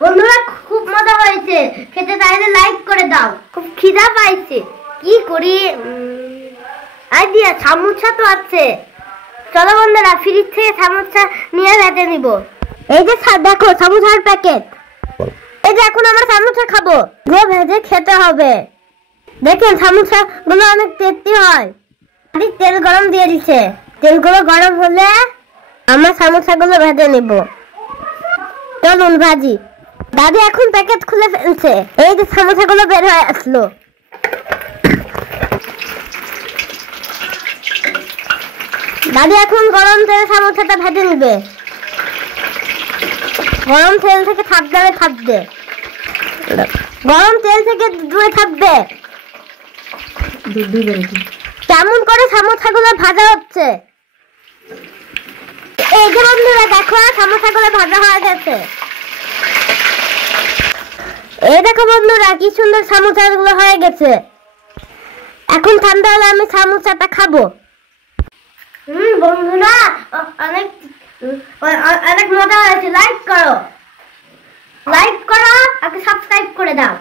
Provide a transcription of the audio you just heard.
বন্ধুরা খুব মজা হয়েছে খেতে, চাইলে লাইক করে দাও। খুব খিদা পাইছে, কি করি? আইডিয়া, সামোসা তো আছে। চলো বন্ধুরা ফ্রিজ থেকে সামোসা নিয়ে ভেজে নিব। এই যে দেখো সামোসার প্যাকেট। এই যে এখন আমরা সামোসা খাবো, ভেজে খেতে হবে। দেখেন সামোসা গুলো অনেক টেস্টি হয়। তেল গরম দিয়ে দিচ্ছে, তেলগুলো গরম হলে আমরা সামোসা গুলো ভেজে নিব। চলুন ভাজি। দাদি এখন প্যাকেট খুলে ফেলছে। এই যে সামোসা গুলো বের হয়ে আসলো। দাদি এখন গরম তেলে সামোসাটা ভেজে নিবে। গরম তেল থেকে সাবধানে থাকবে, গরম তেল থেকে দূরে থাকবে। কেমন করে সামোসা গুলো ভাজা হচ্ছে। এই যে বন্ধুরা দেখো সামোসা গুলো ভাজা হয়ে গেছে। এই দেখো বন্ধুরা কি সুন্দর সামোসা গুলো হয়ে গেছে। এখন ঠান্ডা হলে আমি সামোসাটা খাবো। বন্ধুরা অনেক অনেক মজা হয়েছে। লাইক করো, আর সাবস্ক্রাইব করে দাও।